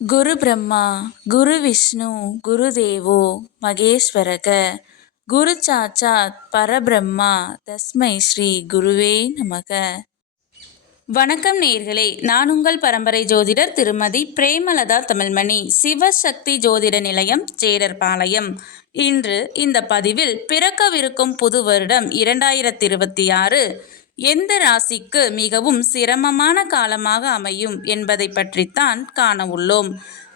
குரு பிரம்மா குரு விஷ்ணு குரு தேவோ மகேஸ்வரக குரு சாச்சாத் பரபிரம்மா தஸ்மை ஸ்ரீ குருவே நமக. வணக்கம் நேர்களே நான் உங்கள் பரம்பரை ஜோதிடர் திருமதி பிரேமலதா தமிழ்மணி சிவசக்தி ஜோதிட நிலையம் சேடர்பாளையம். இன்று இந்த பதிவில் பிறக்கவிருக்கும் புது வருடம் இரண்டாயிரத்தி இருபத்தி ஆறு எந்த ராசிக்கு மிகவும் சிரமமான காலமாக அமையும் என்பதை பற்றித்தான் காண உள்ளோம்.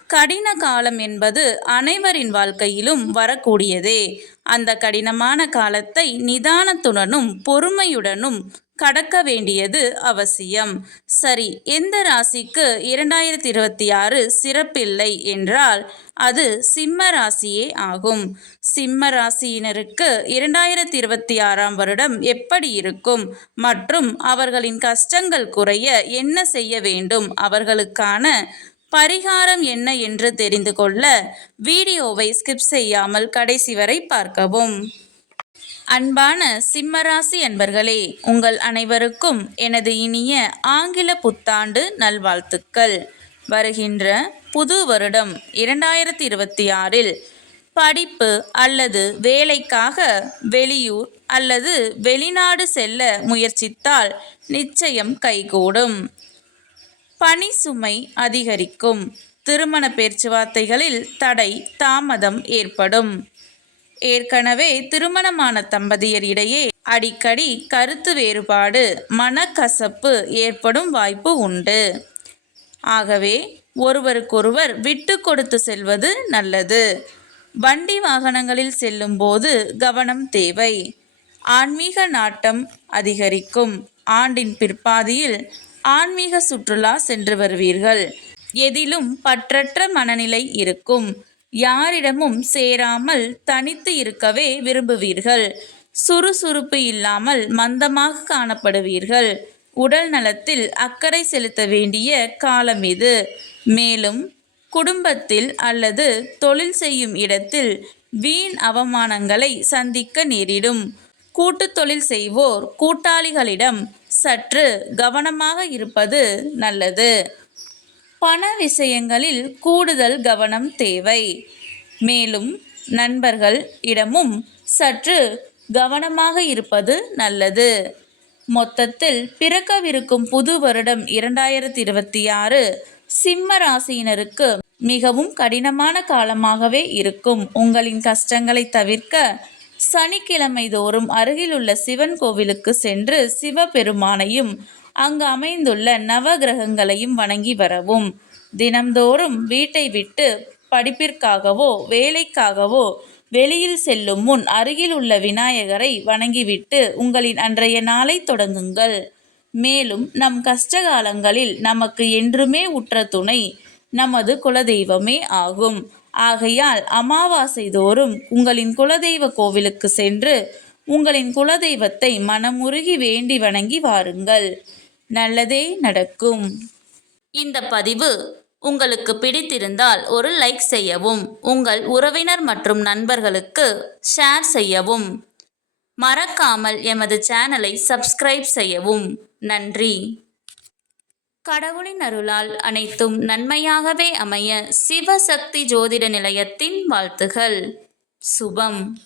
கடின காலம் என்பது அனைவரின் வாழ்க்கையிலும் வரக்கூடியதே. அந்த கடினமான காலத்தை நிதானத்துடனும் பொறுமையுடனும் கடக்க வேண்டியது அவசியம். சரி எந்த ராசிக்கு இரண்டாயிரத்தி இருபத்தி ஆறு சிறப்பில்லை என்றால் அது சிம்ம ராசியே ஆகும். சிம்ம ராசியினருக்கு இரண்டாயிரத்தி இருபத்தி ஆறாம் வருடம் எப்படி இருக்கும்? மற்றும் அவர்களின் கஷ்டங்கள் குறைய என்ன செய்ய வேண்டும்? அவர்களுக்கான பரிகாரம் என்ன என்று தெரிந்து கொள்ள வீடியோவை ஸ்கிப் செய்யாமல் கடைசி வரை பார்க்கவும். அன்பான சிம்மராசி அன்பர்களே உங்கள் அனைவருக்கும் எனது இனிய ஆங்கில புத்தாண்டு நல்வாழ்த்துக்கள். வருகின்ற புது வருடம் இரண்டாயிரத்தி இருபத்தி ஆறில் படிப்பு அல்லது வேலைக்காக வெளியூர் அல்லது வெளிநாடு செல்ல முயற்சித்தால் நிச்சயம் கைகூடும். பணி சுமை அதிகரிக்கும். திருமண பேச்சுவார்த்தைகளில் தடை தாமதம் ஏற்படும். ஏற்கனவே திருமணமான தம்பதியர் இடையே அடிக்கடி கருத்து வேறுபாடு மனக்கசப்பு ஏற்படும் வாய்ப்பு உண்டு. ஆகவே ஒருவருக்கொருவர் விட்டு கொடுத்து செல்வது நல்லது. வண்டி வாகனங்களில் செல்லும்போது கவனம் தேவை. ஆன்மீக நாட்டம் அதிகரிக்கும். ஆண்டின் பிற்பாதியில் ஆன்மீக சுற்றுலா சென்று வருவீர்கள். எதிலும் பற்றற்ற மனநிலை இருக்கும். யாரிடமும் சேராமல் தனித்து இருக்கவே விரும்புவீர்கள். சுறுசுறுப்பு இல்லாமல் மந்தமாக காணப்படுவீர்கள். உடல் நலத்தில் அக்கறை செலுத்த வேண்டிய காலம் இது. மேலும் குடும்பத்தில் அல்லது தொழில் செய்யும் இடத்தில் வீண் அவமானங்களை சந்திக்க நேரிடும். கூட்டு தொழில் செய்வோர் கூட்டாளிகளிடம் சற்று கவனமாக இருப்பது நல்லது. பண விஷயங்களில் கூடுதல் கவனம் தேவை. மேலும் நண்பர்கள் இடமும் சற்று கவனமாக இருப்பது நல்லது. மொத்தத்தில் பிறக்கவிருக்கும் புது வருடம் இரண்டாயிரத்தி இருபத்தி ஆறு சிம்ம ராசியினருக்கு மிகவும் கடினமான காலமாகவே இருக்கும். உங்களின் கஷ்டங்களை தவிர்க்க சனிக்கிழமை தோறும் அருகிலுள்ள சிவன் கோவிலுக்கு சென்று சிவபெருமானையும் அங்கு அமைந்துள்ள நவகிரகங்களையும் வணங்கி வரவும். தினம்தோறும் வீட்டை விட்டு படிப்பிற்காகவோ வேலைக்காகவோ வெளியில் செல்லும் முன் அருகில் உள்ள விநாயகரை வணங்கிவிட்டு உங்களின் அன்றைய நாளை தொடங்குங்கள். மேலும் நம் கஷ்டகாலங்களில் நமக்கு என்றுமே உற்ற துணை நமது குலதெய்வமே ஆகும். ஆகையால் அமாவாசை தோறும் உங்களின் குலதெய்வ கோவிலுக்கு சென்று உங்களின் குலதெய்வத்தை மனமுருகி வேண்டி வணங்கி வாருங்கள். நல்லதே நடக்கும். இந்த பதிவு உங்களுக்கு பிடித்திருந்தால் ஒரு லைக் செய்யவும் உங்கள் உறவினர் மற்றும் நண்பர்களுக்கு ஷேர் செய்யவும். மறக்காமல் எமது சேனலை சப்ஸ்கிரைப் செய்யவும். நன்றி. கடவுளின் அருளால் அனைத்தும் நன்மையாகவே அமைய சிவசக்தி ஜோதிட நிலையத்தின் வாழ்த்துகள். சுபம்.